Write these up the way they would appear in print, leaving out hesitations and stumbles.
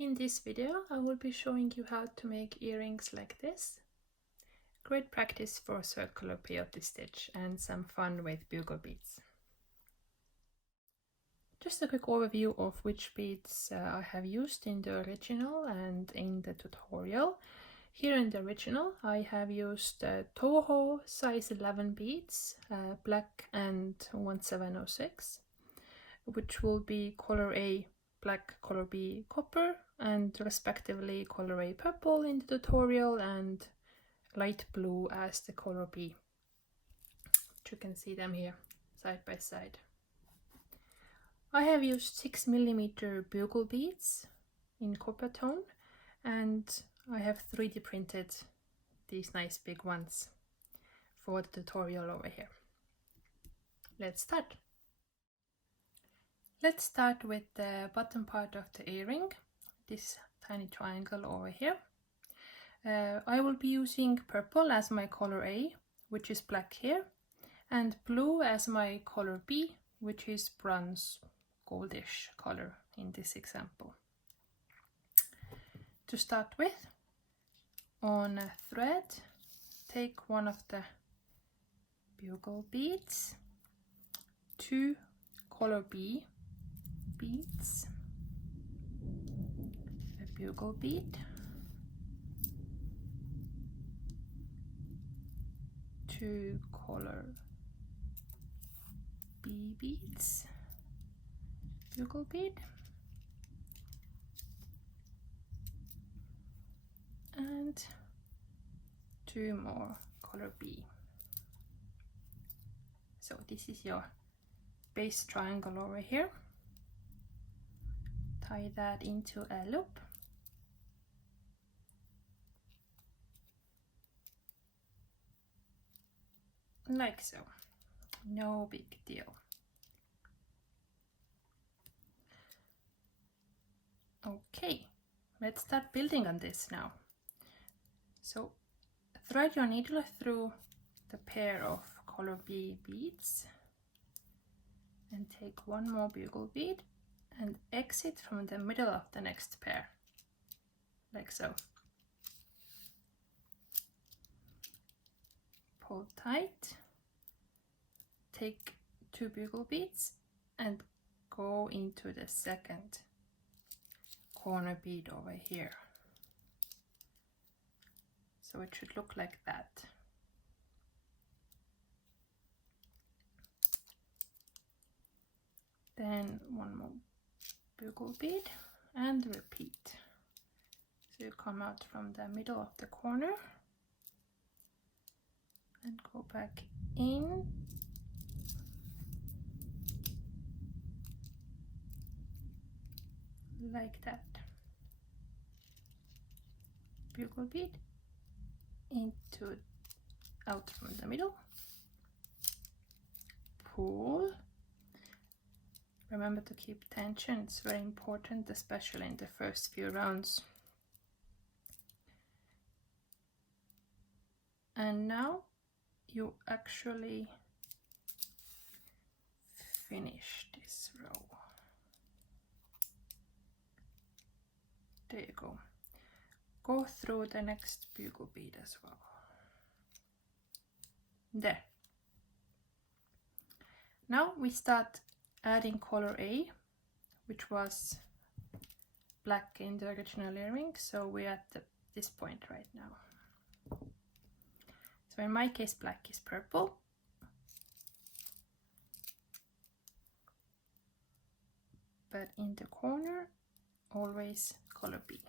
In this video, I will be showing you how to make earrings like this. Great practice for circular peyote stitch and some fun with bugle beads. Just a quick overview of which beads I have used in the original and in the tutorial. Here in the original I have used Toho size 11 beads, black and 1706, which will be color A black, color B copper, and respectively color A purple in the tutorial and light blue as the color B. You can see them here side by side. I have used 6mm bugle beads in copper tone, and I have 3D printed these nice big ones for the tutorial over here. Let's start. Let's start with the bottom part of the earring, this tiny triangle over here. I will be using purple as my color A, which is black here, and blue as my color B, which is bronze goldish color in this example. To start with, on a thread, take one of the bugle beads, 2 color B beads, a bugle bead, 2 color B beads, bugle bead, and 2 more color B. So this is your base triangle over here. Tie that into a loop. Like so. No big deal. Okay, let's start building on this now. So thread your needle through the pair of color B beads and take one more bugle bead and exit from the middle of the next pair, like so. Pull tight, take 2 bugle beads and go into the second corner bead over here. So it should look like that. Then one more bugle bead and repeat. So you come out from the middle of the corner and go back in, like that. Bugle bead into, out from the middle, pull. Remember to keep tension, it's very important, especially in the first few rounds. And now you actually finish this row. There you go. Go through the next bugle bead as well. There. Now we start adding color A, which was black in the original earring, so we're at this point right now. So in my case, black is purple. But in the corner, always color B.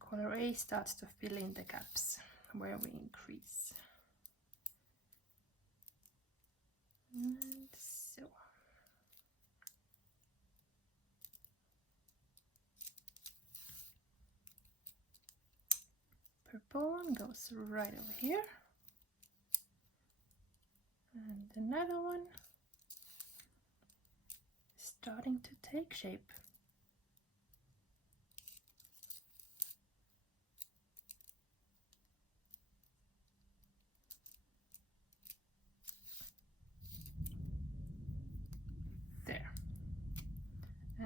Color A starts to fill in the gaps where we increase. And so. Purple one goes right over here. And another one starting to take shape.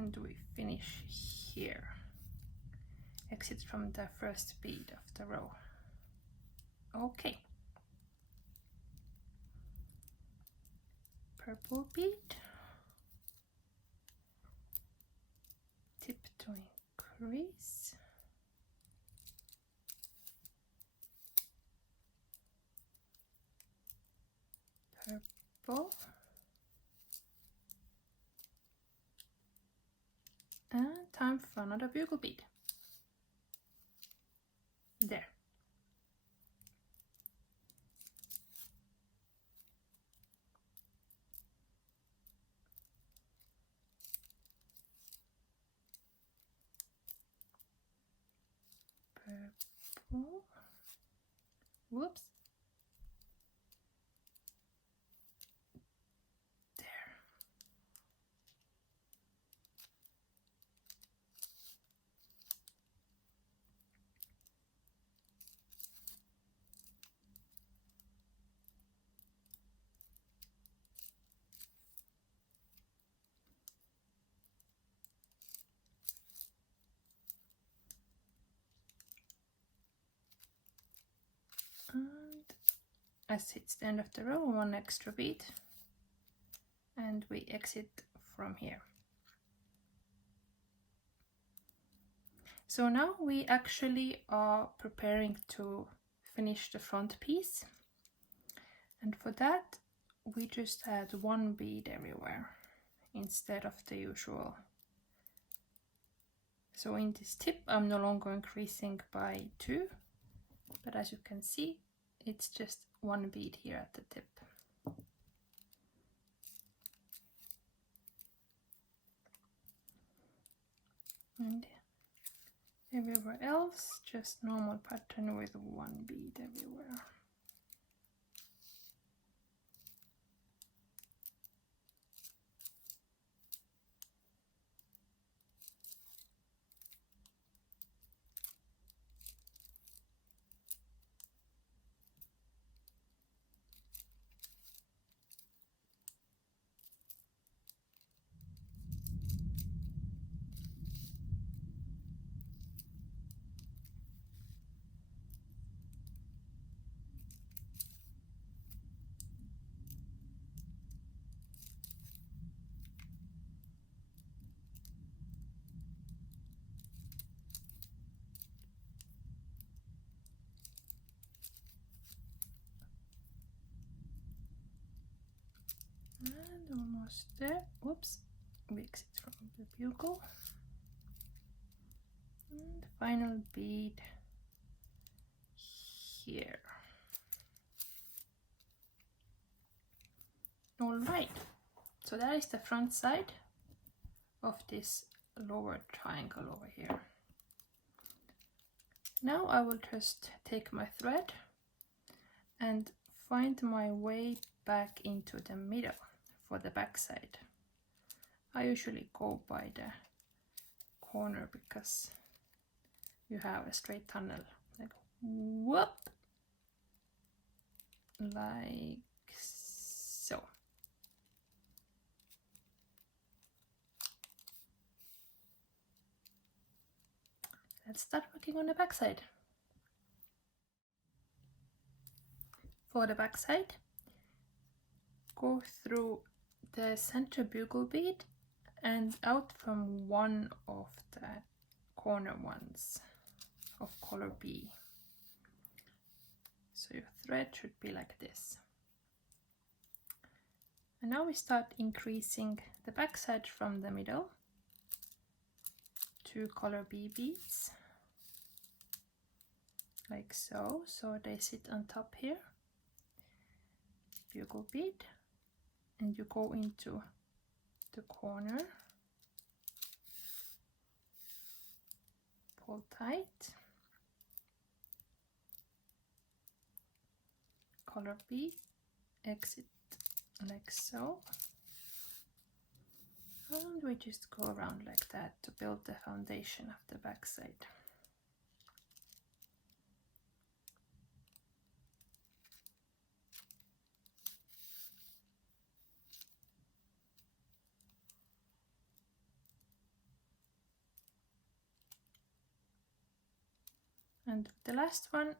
and we finish here. Exit from the first bead of the row. Okay. Purple bead, tip to increase, purple, and time for another bugle bead. There. Purple. Whoops. There. And as it's the end of the row, one extra bead, and we exit from here. So now we actually are preparing to finish the front piece, and for that we just add one bead everywhere instead of the usual. So in this tip I'm no longer increasing by 2, but as you can see it's just one bead here at the tip. And everywhere else just normal pattern with one bead everywhere. And almost there. Whoops, we exit from the bugle. And final bead here. All right, so that is the front side of this lower triangle over here. Now I will just take my thread and find my way back into the middle for the back side. I usually go by the corner because you have a straight tunnel, like whoop, like so. Let's start working on the back side. For the back side, go through the center bugle bead and out from one of the corner ones of color B. So your thread should be like this. And now we start increasing the back side from the middle. 2 color B beads, like so, so they sit on top here. Bugle bead, and you go into the corner, pull tight, color B, exit like so, and we just go around like that to build the foundation of the back side. And the last one,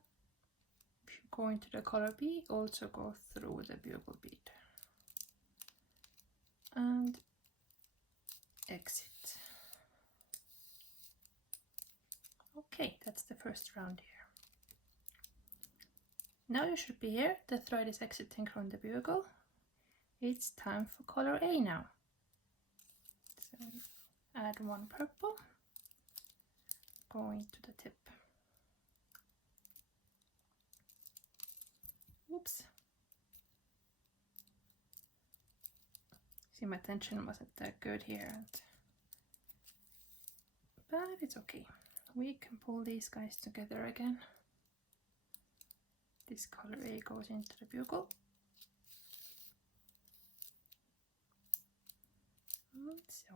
if you go into the color B, also go through the bugle bead and exit. Okay, that's the first round here. Now you should be here. The thread is exiting from the bugle. It's time for color A now. So add one purple, go into the tip. Oops. See, my tension wasn't that good here, but it's okay. We can pull these guys together again. This color A goes into the bugle. And so.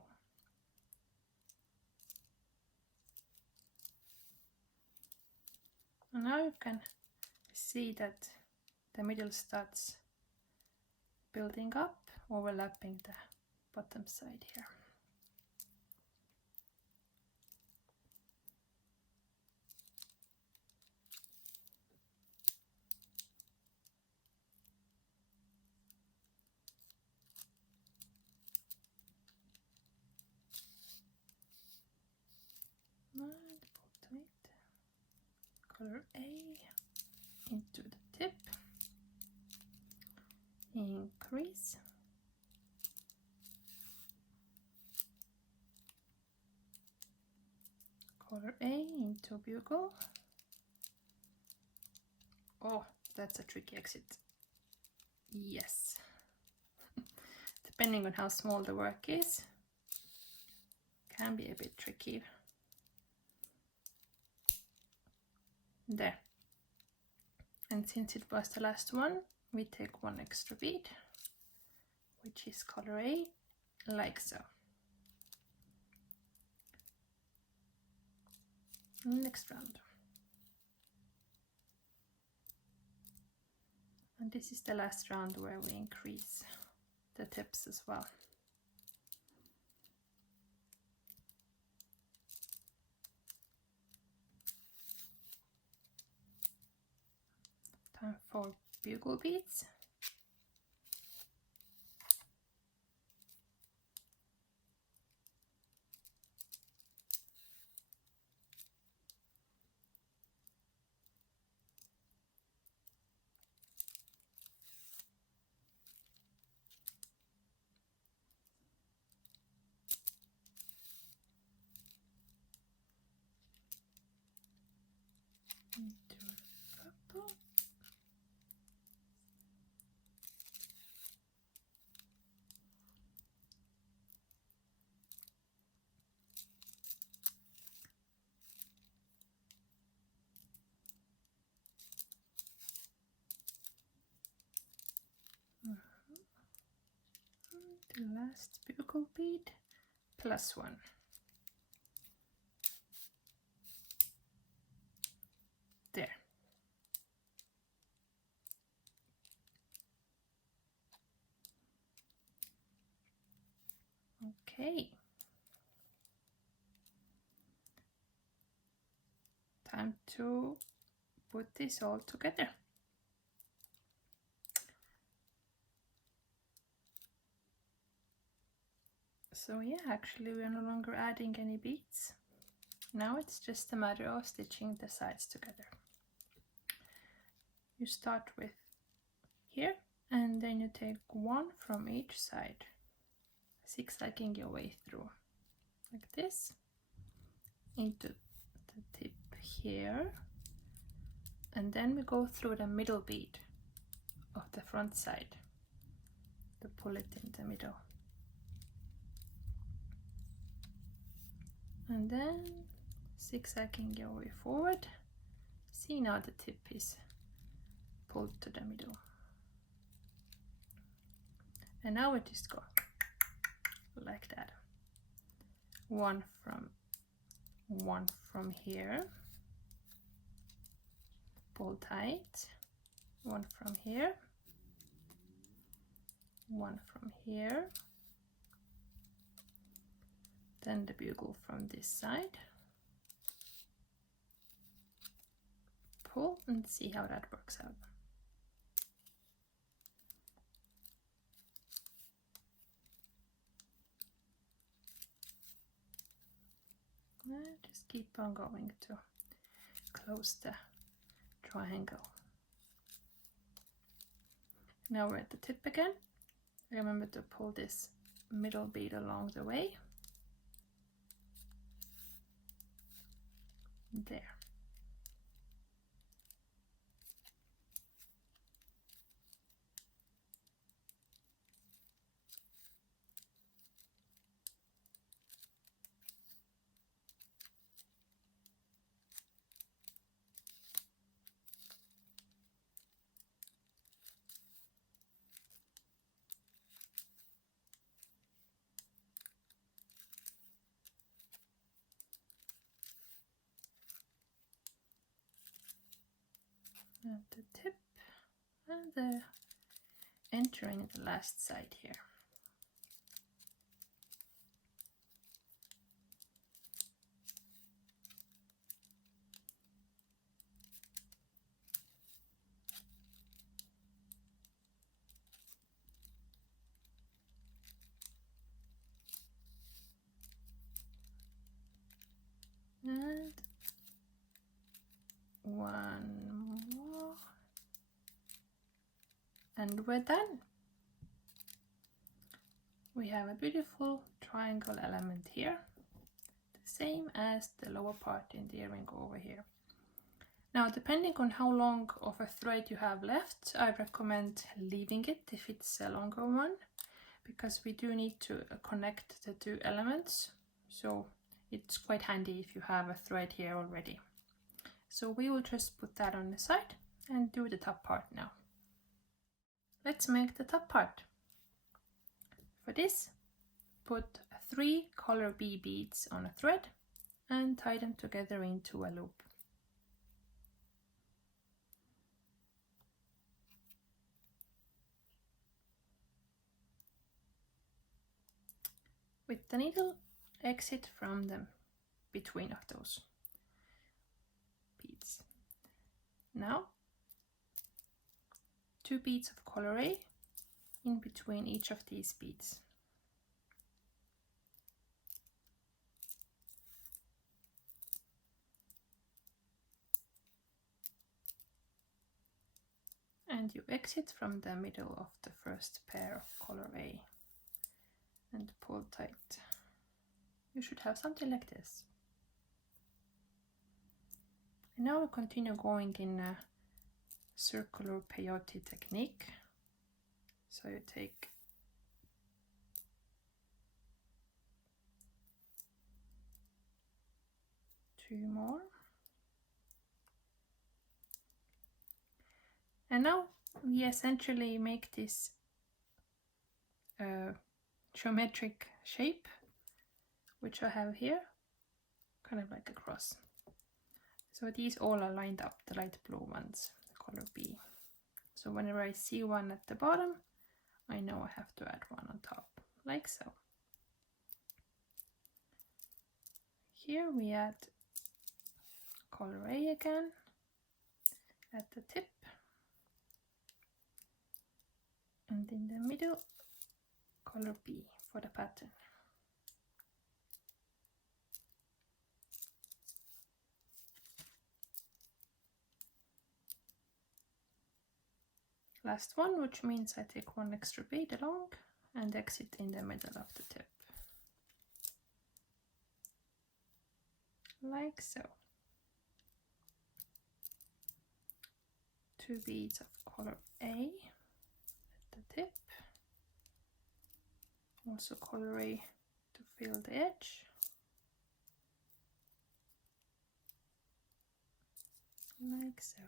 And now you can see that the middle starts building up, overlapping the bottom side here. And pull it, color A into the tip, increase, color A into bugle. Oh, that's a tricky exit. Yes. Depending on how small the work is, can be a bit tricky. There. And since it was the last one, we take one extra bead, which is color A, like so. Next round. And this is the last round where we increase the tips as well. Time for bugle beads. Into purple. The last bugle bead plus one. There. Okay. Time to put this all together. So yeah, actually we are no longer adding any beads. Now it's just a matter of stitching the sides together. You start with here, and then you take one from each side, zigzagging your way through, like this, into the tip here, and then we go through the middle bead of the front side to pull it in the middle. And then zigzagging your way forward. See, now the tip is pulled to the middle. And now we just go like that. One from here. Pull tight. One from here. One from here. Then the bugle from this side. pull and see how that works out. And just keep on going to close the triangle. Now we're at the tip again. Remember to pull this middle bead along the way. There. At the tip and the entering the last side here. And one more. And we're done. We have a beautiful triangle element here, the same as the lower part in the earring over here. Now, depending on how long of a thread you have left, I recommend leaving it if it's a longer one, because we do need to connect the two elements. So it's quite handy if you have a thread here already. So we will just put that on the side and do the top part now. Let's make the top part. For this, put 3 color B beads on a thread and tie them together into a loop. With the needle, exit from them between of those beads. Now, 2 beads of color A in between each of these beads. And you exit from the middle of the first pair of color A and pull tight. You should have something like this. And now we continue going in a circular peyote technique. So you take two more. And now we essentially make this geometric shape, which I have here, kind of like a cross. So these all are lined up, the light blue ones, the color B. So whenever I see one at the bottom, I know I have to add one on top, like so. Here we add color A again at the tip, and in the middle, color B for the pattern. Last one, which means I take one extra bead along and exit in the middle of the tip. Like so. 2 beads of color A at the tip. Also color A to fill the edge. Like so.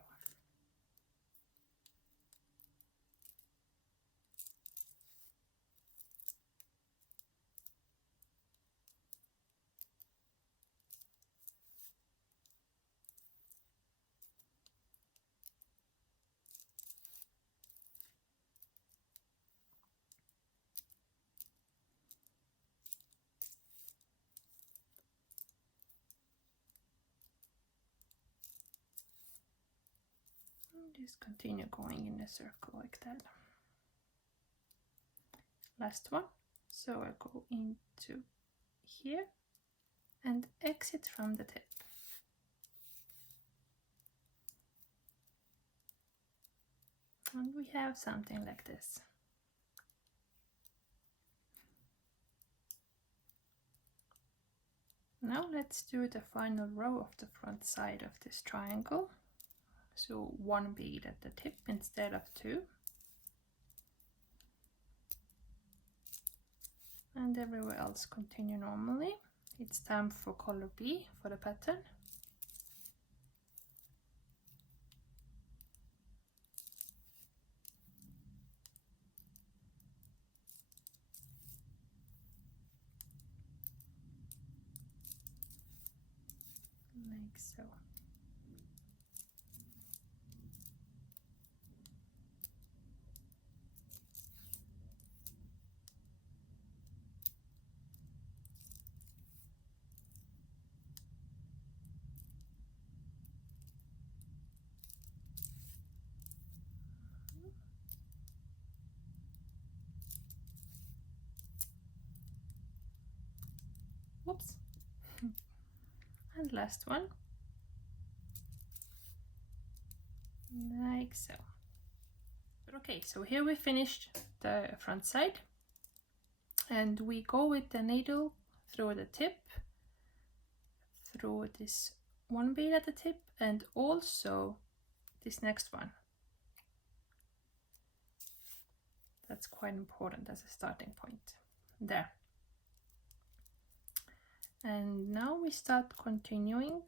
Just continue going in a circle like that. Last one. So I go into here and exit from the tip. And we have something like this. Now let's do the final row of the front side of this triangle. So 1 bead at the tip instead of 2. And everywhere else continue normally. It's time for color B for the pattern. Like so. Whoops. And last one. Like so. Okay, so here we finished the front side. And we go with the needle through the tip, through this 1 bead at the tip, and also this next one. That's quite important as a starting point. There. And now we start continuing.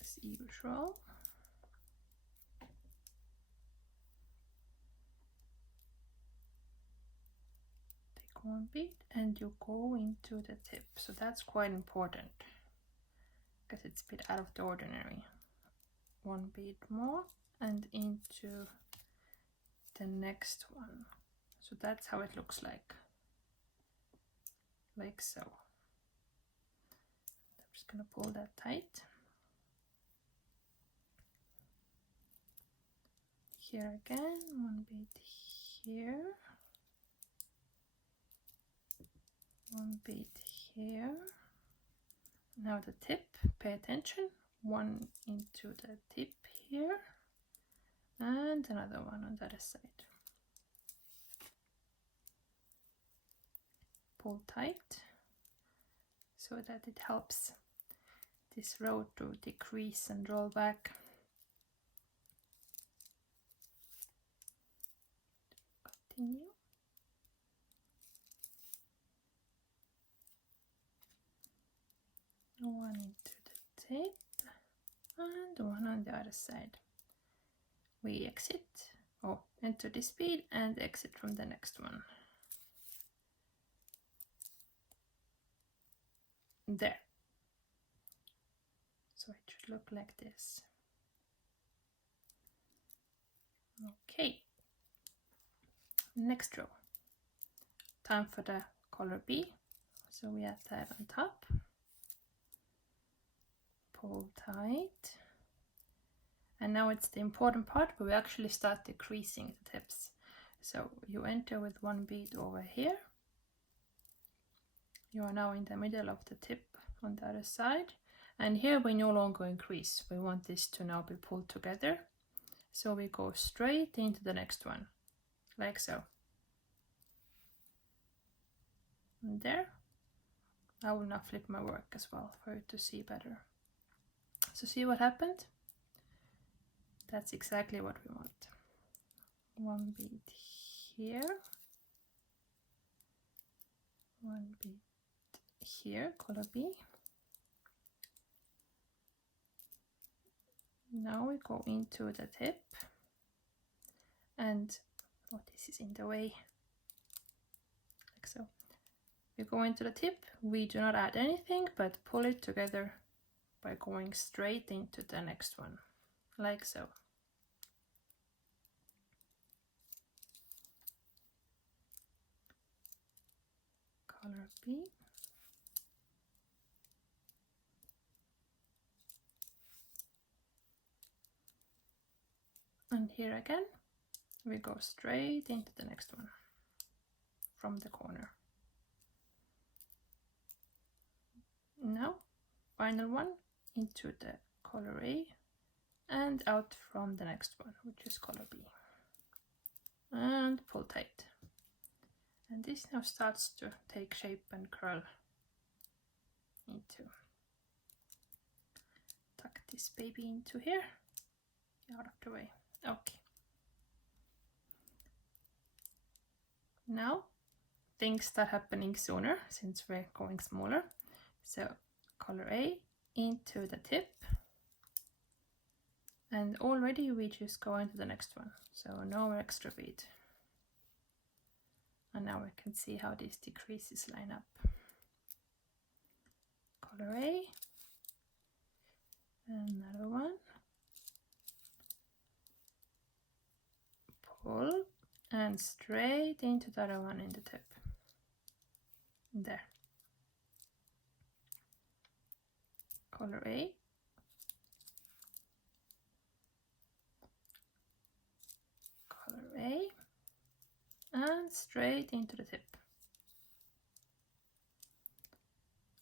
As usual. Take 1 bead and you go into the tip. So that's quite important because it's a bit out of the ordinary. 1 bead more and into the next one. So that's how it looks like so. I'm just gonna pull that tight. Here again, 1 bead here, 1 bead here. Now the tip, pay attention, 1 into the tip here, and another one on the other side. Pull tight so that it helps this row to decrease and roll back. Continue. One into the tip and one on the other side. We exit, enter this bead and exit from the next one. There. So it should look like this. Okay. Next row. Time for the color B. So we add that on top. Pull tight. And now it's the important part where we actually start decreasing the tips. So you enter with 1 bead over here. You are now in the middle of the tip on the other side. And here we no longer increase. We want this to now be pulled together. So we go straight into the next one, like so. And there. I will now flip my work as well for you to see better. So see what happened? That's exactly what we want. 1 bead here. 1 bead here, color B. Now we go into the tip and this is in the way, like so. We go into the tip, we do not add anything but pull it together by going straight into the next one, like so. Color B. And here again, we go straight into the next one from the corner. Now, final one into the color A and out from the next one, which is color B. And pull tight. And this now starts to take shape and curl into. Tuck this baby into here, out of the way. Okay. Now things start happening sooner since we're going smaller. So color A into the tip, and already we just go into the next one, so no extra bead. And now we can see how these decreases line up. Color A, another one, pull, and straight into the other one in the tip. There. Color A, color A, and straight into the tip.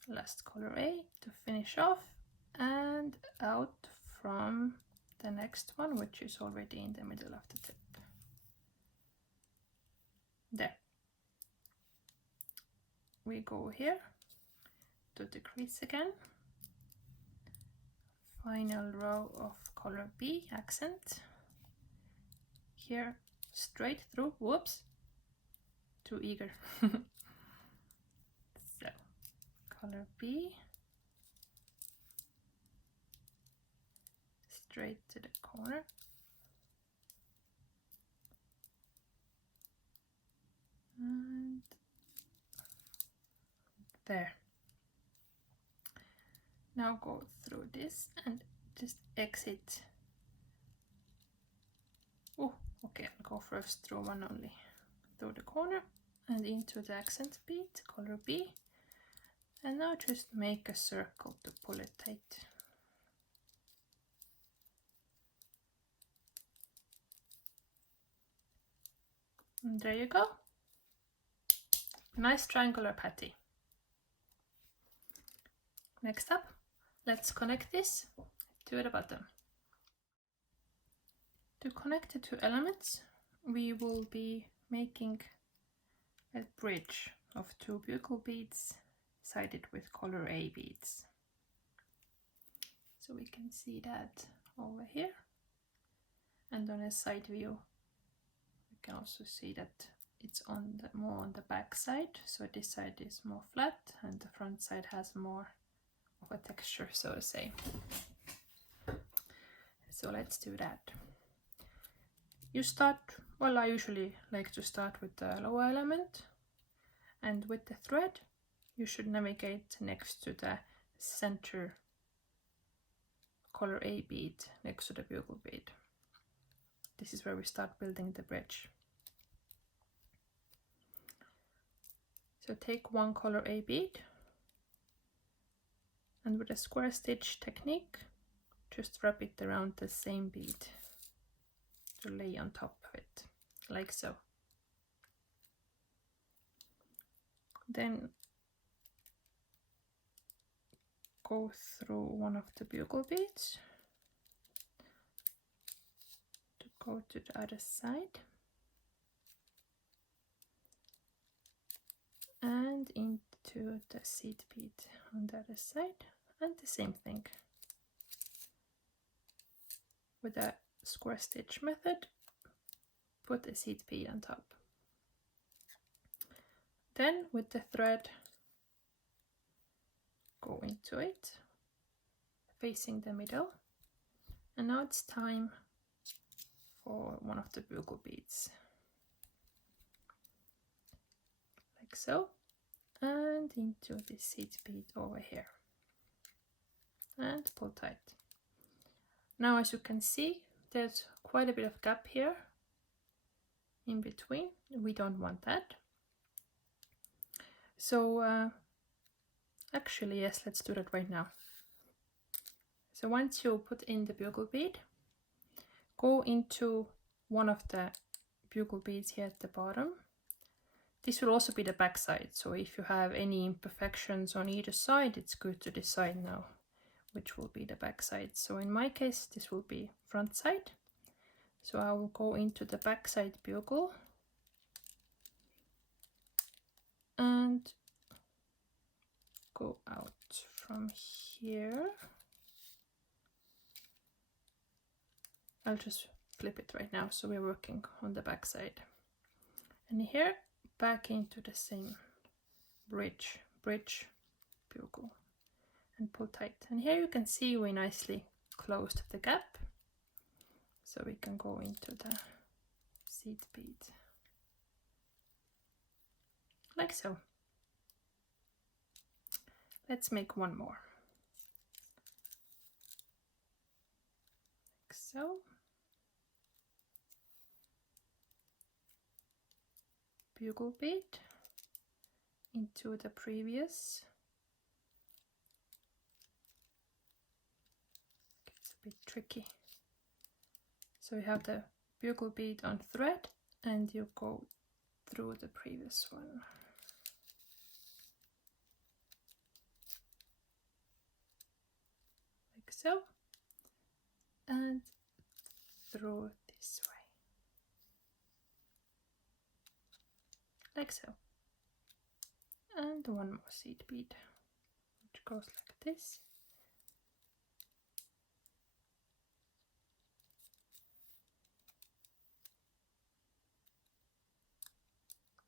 Last color A to finish off, and out from the next one, which is already in the middle of the tip. There. We go here to decrease again. Final row of color B accent. Here straight through. Whoops, too eager. So color B, straight to the corner. And there. Now go through this and just exit. Oh, okay, I'll go first through one only. Through the corner and into the accent bead, color B. And now just make a circle to pull it tight. And there you go. Nice triangular patty. Next up, let's connect this to the bottom. To connect the two elements, we will be making a bridge of 2 bugle beads sided with color A beads. So we can see that over here. And on a side view, we can also see that it's on the more on the back side. So this side is more flat and the front side has more of a texture, so to say. So let's do that. You start, well, I usually like to start with the lower element, and with the thread you should navigate next to the center color A bead next to the bugle bead. This is where we start building the bridge. So take one color A bead, and with a square stitch technique, just wrap it around the same bead to lay on top of it, like so. Then go through one of the bugle beads to go to the other side and into the seed bead on the other side, and the same thing with a square stitch method. Put a seed bead on top. Then with the thread, go into it facing the middle, and now it's time for one of the bugle beads, like so, and into the seed bead over here, and pull tight. Now as you can see, there's quite a bit of gap here in between. We don't want that. So actually, yes, let's do that right now. So once you put in the bugle bead, go into one of the bugle beads here at the bottom. This will also be the back side, so if you have any imperfections on either side, it's good to decide now which will be the back side. So in my case, this will be front side. So I will go into the back side bugle and go out from here. I'll just flip it right now, so we're working on the back side. And here, back into the same bridge bugle and pull tight. And here you can see we nicely closed the gap, so we can go into the seed bead like so. Let's make one more like so. Bugle bead into the previous. It's a bit tricky. So we have the bugle bead on thread and you go through the previous one. Like so. And through this way. Like so. And one more seed bead, which goes like this.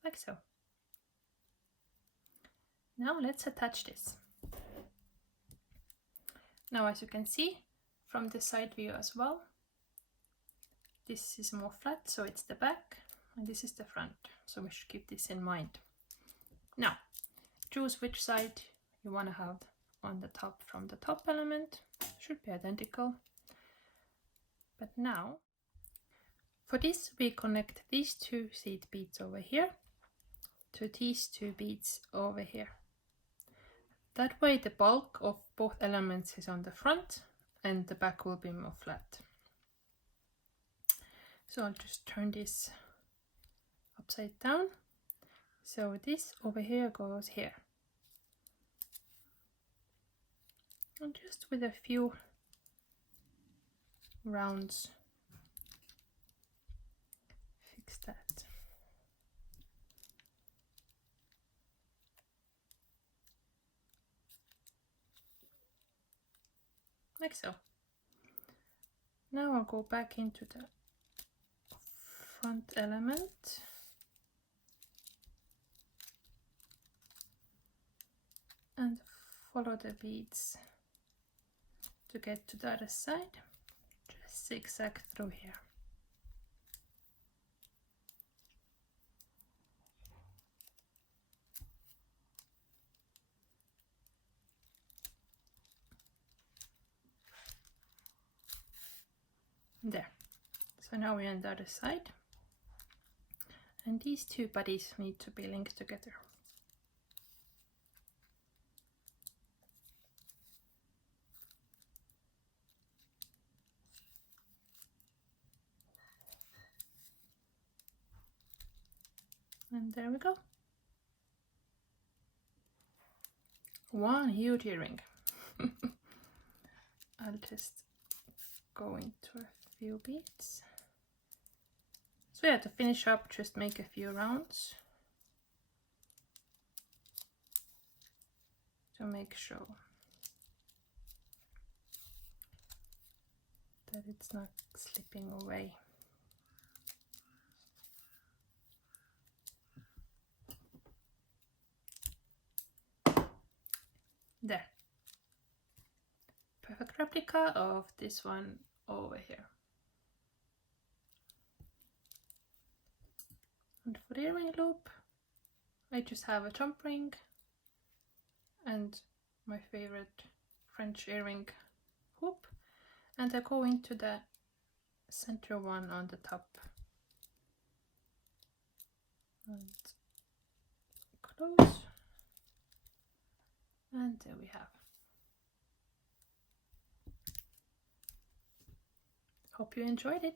Like so. Now let's attach this. Now, as you can see from the side view as well, this is more flat, so it's the back, and this is the front, so we should keep this in mind. Now, choose which side you want to have on the top from the top element. Should be identical. But now, for this, we connect these two seed beads over here to these two beads over here. That way the bulk of both elements is on the front and the back will be more flat. So I'll just turn this upside down. So this over here goes here. And just with a few rounds, fix that. Like so. Now I'll go back into the front element. And follow the beads to get to the other side. Just zigzag through here. There. So now we're on the other side. And these two bodies need to be linked together. And there we go. One huge earring. I'll just go into a few beads. So yeah, to finish up, just make a few rounds to make sure that it's not slipping away. There. Perfect replica of this one over here. And for the earring loop, I just have a jump ring and my favorite French earring hoop, and I go into the center one on the top and close, and there we have. Hope you enjoyed it.